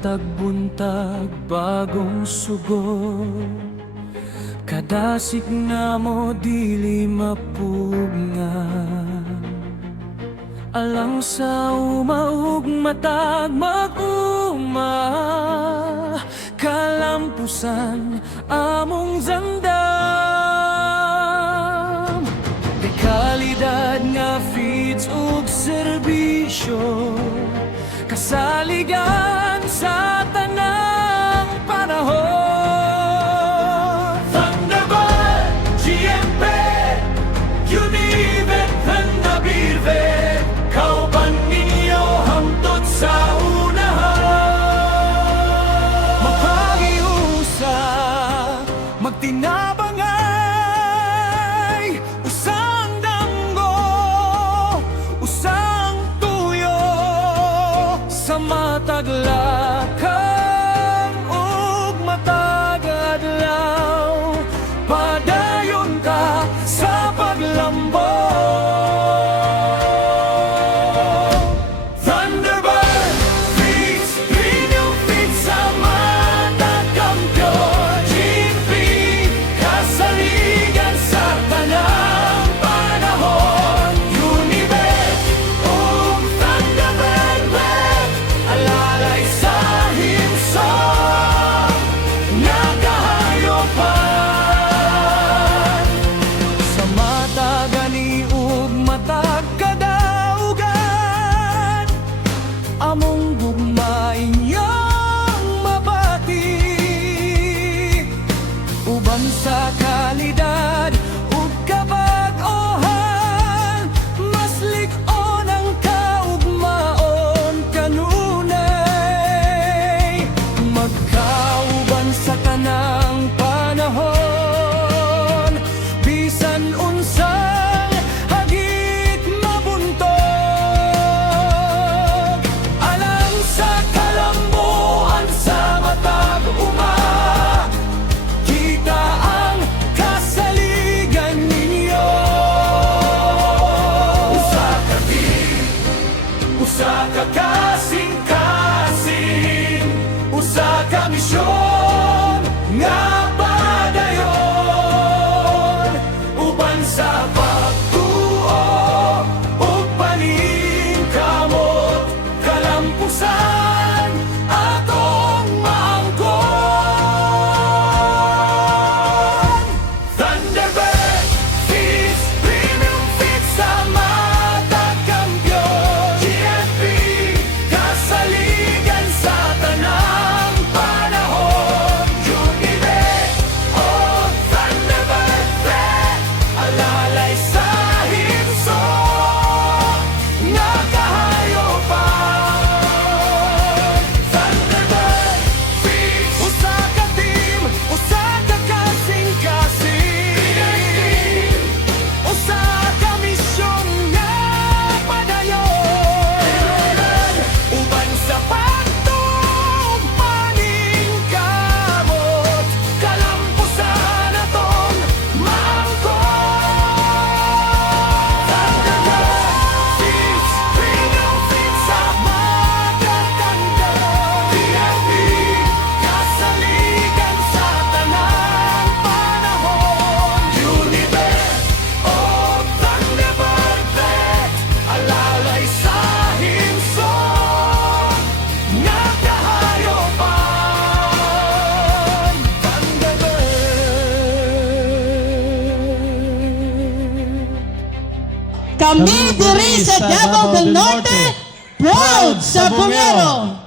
matag buntag bagong sugod, kadasig na mo dili mapugngan. Alang sa umaug matag mag-uma, kalampusan among zandam. Di kalidad nga feeds ug serbisyo, kasaligan sa tanang panahon. Thunderbird, GMP, Univet, Thunderbird, kauban ninyo hangtod sa unahan. Mapagiusa, magtinabangay, usang danggo, usang tuyo, sa mataglakang ug matagadlaw, padayon ka sa paglambo. Thunderbird Feeds, premium feeds sa matakampiyon. GP, kasaligan sa tanang panahon. Univet ug Thunderbird, alalay sa himsong nga kahayopan. Sa mata gani ug matag kadaugan, among gugmay niyang mabati. Uban sa kalidad ug kabag-ohan, mas lig-on ang kaugmaon kanunay. Magkauban sa tanang panahon, bisan unsang hagit mabuntog. Alang sa kalambuan sa matag uma, kita ang kasaligan ninyo. Usa ka team, usa ka kasing-kasing, usa ka misyon nga padayon. Uban sa pagtuo ug paningkamot, kalampusan atong maangkon. Thunderbird Feeds, premium feeds sa matakampiyon. GFP, kasaligan sa tanang panahon. Univet o Thunderbird, alalay sa himsong nga kahayopan. Thunderbird Feeds, usa ka team, usa ka kasing-kasing, usa ka misyon nga padayon. Uban sa pagtuog paningkamot, kalampusan atong maangkon. Thunderbird Feeds, premium feeds sa matakampiyon. TNT, kasaligan sa tanang panahon. Univet o Thunderbird, alalay sa himsong nga kahayopan. Thunderbird. Kami diri sa Davao del Norte, proud sa Bungero.